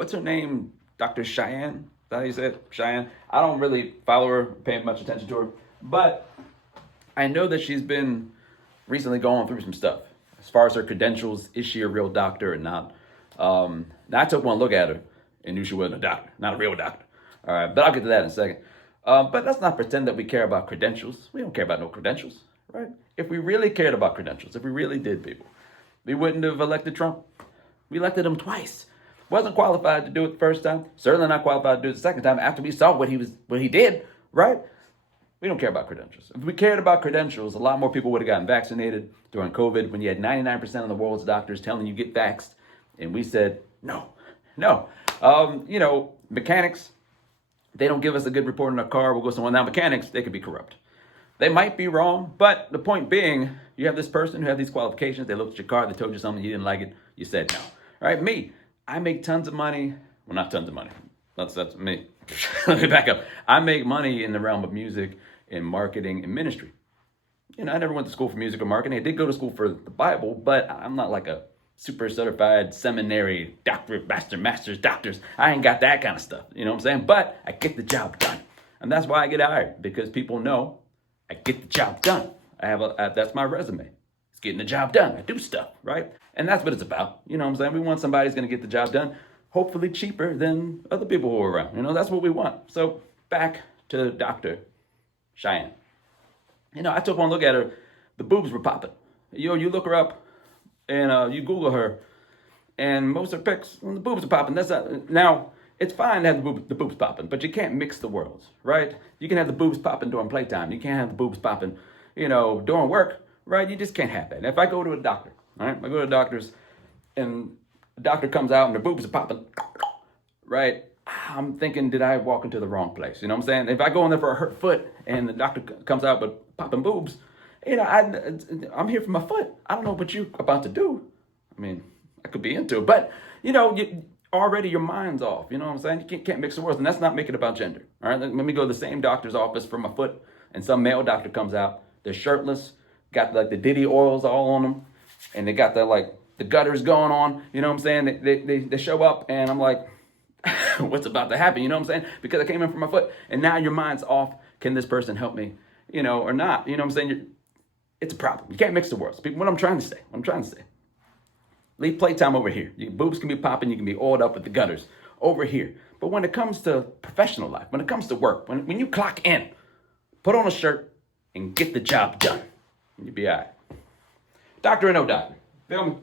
what's her name? Dr. Cheyenne? Is that how you say it? Cheyenne? I don't really follow her, pay much attention to her. But I know that she's been recently going through some stuff. As far as her credentials, is she a real doctor or not? Now I took one look at her and knew she wasn't a doctor, not a real doctor. All right, but I'll get to that in a second. But let's not pretend that we care about credentials. We don't care about no credentials, right? If we really cared about credentials, if we really did, people, we wouldn't have elected Trump. We elected him twice. Wasn't qualified to do it the first time. Certainly not qualified to do it the second time after we saw what he did, right? We don't care about credentials. If we cared about credentials, a lot more people would have gotten vaccinated during COVID when you had 99% of the world's doctors telling you get vaxxed. And we said, no. Mechanics, they don't give us a good report on our car. We'll go somewhere. Now, mechanics, they could be corrupt. They might be wrong, but the point being, you have this person who had these qualifications. They looked at your car. They told you something. You didn't like it. You said no. All right, me, I make tons of money. Well, not tons of money. That's me. Let me back up. I make money in the realm of music and marketing and ministry. I never went to school for music or marketing. I did go to school for the Bible, but I'm not like a super certified seminary doctorate, master's, doctors. I ain't got that kind of stuff. You know what I'm saying? But I get the job done. And that's why I get hired, because people know I get the job done. That's my resume. It's getting the job done. I do stuff, right? And that's what it's about. You know what I'm saying? We want somebody who's going to get the job done, hopefully cheaper than other people who are around. That's what we want. So back to Dr. Cheyenne. I took one look at her. The boobs were popping. You look her up and you Google her, and most of her pics, the boobs are popping. Now, it's fine to have the boobs popping, but you can't mix the worlds, right? You can have the boobs popping during playtime. You can't have the boobs popping, during work, right? You just can't have that. And if I go to a doctor, all right? I go to the doctor's, and the doctor comes out and their boobs are popping, right? I'm thinking, did I walk into the wrong place? You know what I'm saying? If I go in there for a hurt foot and the doctor comes out with popping boobs, I'm here for my foot. I don't know what you're about to do. I mean, I could be into it, but already your mind's off. You know what I'm saying? You can't mix the words, and that's not making it about gender. All right, let me go to the same doctor's office for my foot, and some male doctor comes out. They're shirtless, got like the Diddy oils all on them, and they got the gutters going on. You know what I'm saying? They show up, and I'm like, what's about to happen? You know what I'm saying? Because I came in for my foot, and now your mind's off. Can this person help me? Or not? You know what I'm saying? It's a problem. You can't mix the words. What I'm trying to say. Leave playtime over here. Your boobs can be popping. You can be oiled up with the gutters over here. But when it comes to professional life, when it comes to work, when you clock in, put on a shirt and get the job done. And you'll be all right. Doctor or no doctor. Feel me?